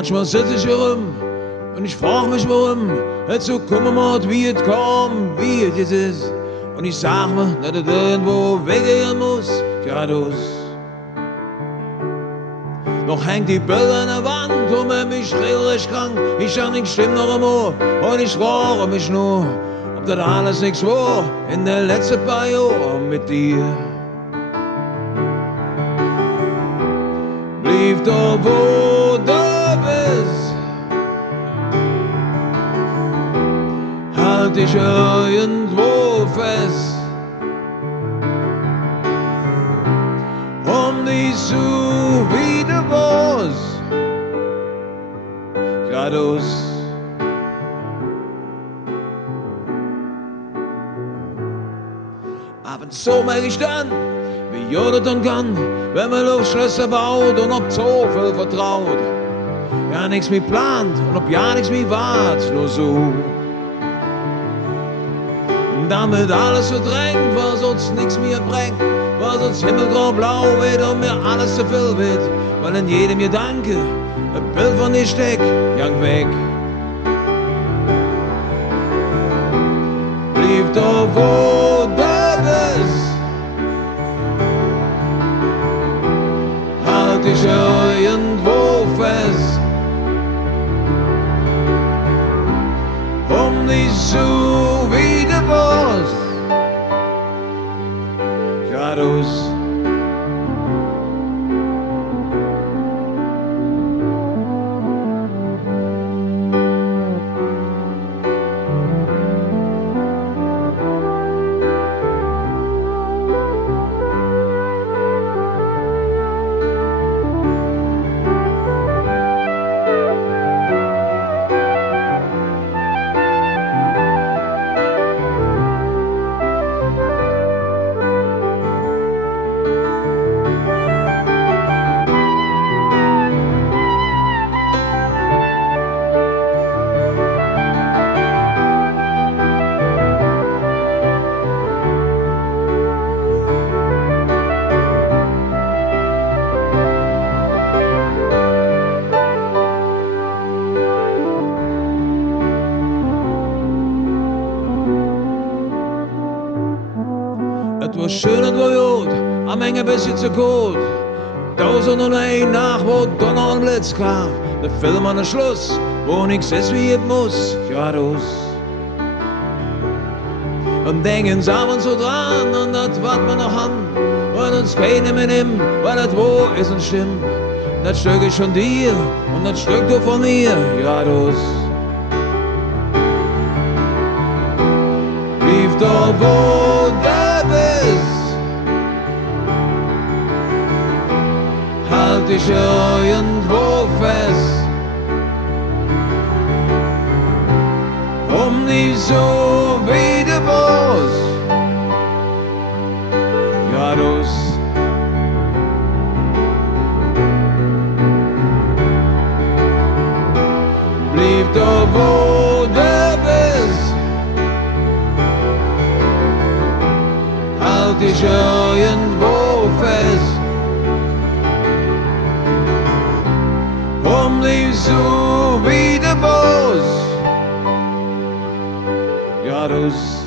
Manchmal sitz ich hier rum und ich frag mich, warum es so kommen hat, wie es kam, wie es jetzt ist. Und ich sag mir, dass es irgendwo weggehen muss, geradeaus. Noch hängt die Bilder an der Wand und wenn mich regelrecht krank. Ich sag nicht, stimmt noch einmal und ich frage mich nur, ob das alles nichts war in den letzten paar Jahren mit dir. Blieb da, wo du bist, halt dich irgendwo fest, um dich so wie du warst, geradeaus. Ab und zu merk ich dann, wie jeder dann kann, wenn man auf Schlösser baut und ob so viel vertraut. Ja, nichts mehr plant und ob ja nichts mehr wart, nur so. Und damit alles verdrängt, was uns nichts mehr bringt, was uns himmelgrau blau wird und mir alles zu viel wird, weil in jedem Gedanke ein Bild von dir steckt, gang weg. Blieb da, wo du bist, halt dich irgendwo fest, um dich so wie du warst, geradeaus. Es war schön, es war gut, am Ende ein bisschen zu gut. 1001 Nacht, wo Donner und Blitz kam. Der Film an der Schluss, wo nichts ist, wie es muss, geradeaus. Und denken sie abends so dran, und das, was wir noch haben, und uns keiner mehr nimmt, weil das wo ist und stimmt. Das Stück ist von dir, und das Stück du von mir, geradeaus. Blieb da, wo du bist, halt dich irgendwo fest, um nicht so wie du warst, geradeaus. Blieb da, wo du bist, halt dich irgendwo fest, um dich so wie du warst, geradeaus.